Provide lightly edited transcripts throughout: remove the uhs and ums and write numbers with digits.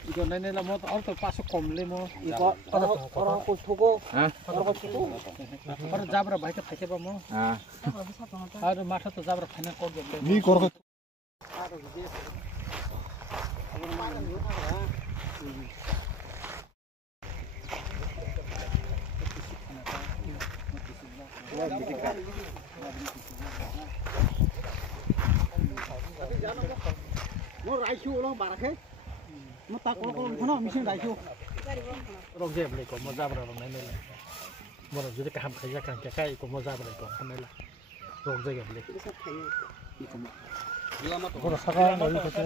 Ikan ini lah mau orang terpasuk komle mau ikut orang kutuku, orang kutuku, orang jabra baik tak siapa mau? Ada masa tu jabra final kau jadi. Ni korang. Mau raisu loh barakhe. Mau tak kalau kono mesin raisu. Orang je beli kau mau jabra orang ini lah. Mau jadi kaham kerja kan kakai kau mau jabra kau ini lah. Orang je beli. Kau sekarang lagi kita.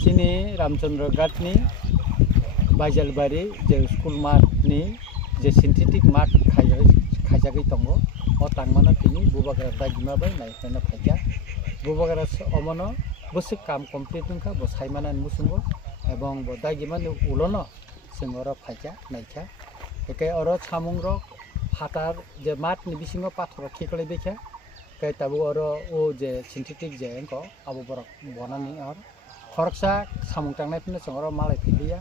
Sini Ramchandra Ghat ni Bajalbari je school mat ni je synthetic mat khaja gai tongo o tangmana tini bubagara dagima bai nai tena phaja bubagara omono bosik kam complete nungka bo saimana musungo ebong bo dagima ni ulono singora phaja naikha ekai oro samung rok hatar je mat ni bisingo pathor khikle bekha kai tabu oro o je synthetic je engko abo borok bonani or khorksa samung tangnai pino singora malai philia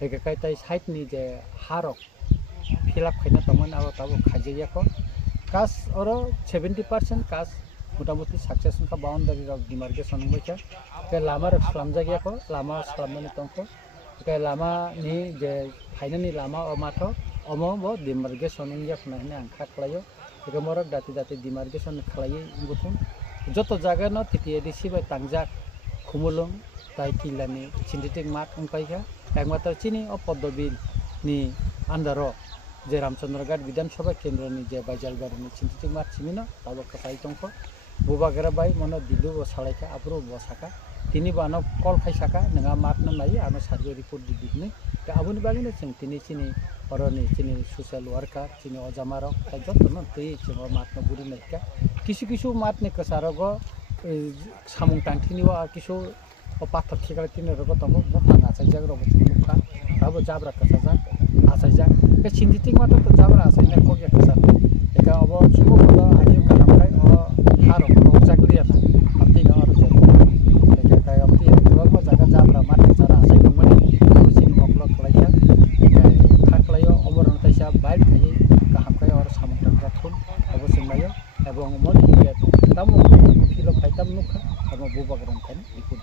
ekai kai tai side ni je harok filap khaina tongman abo tabu khajia ko kas oro 70% kas motamuti success ka boundary rok demarcation ngbecha ke lama rok slamja gya ko lama slamani tongko ke lama ni je finally lama o matho omo bo demarcation ngya khna hne angkha klayo ke morok dati dati demarcation khlai ngutun joto jaga no tpdc bai tangjak khumulung tai kilani synthetic mat ungpaika ekmaत्र chini o poddobil ni andaro je Ramchandra Ghat Bidhan Sabha Kendra ni je Bajalbari ni synthetic mat chimino tabo katai tongko bubagara bai mono dilu bo salaika apro bo saka tini bano call khai saka nanga mat na nai ano survey report dibini ke abuni bagine sing tini chini oroni chini social worker chini ojamaro ta jotto no tei chimo mat na buri naika kisu mat ni kasarogo samung tangthini wa kisu o pathor khikale tini rogo tongo botanga chaijak rogo chimukha tabo jabra kasaja asaijak ke synthetic mat to jabra asaina koge kasar eka obo sumo bodo ani kanam kai o haro ko chakliya na apti na or je eka kai apti ko jaga jabra mat chara asai tongmani sin moklo khlaija thaklayo oboron taisa bail khai kaham kai or samung tangja thun obo sinlayo ebong moni tamo kilo khaitam nukha amo bubagaran kan ikut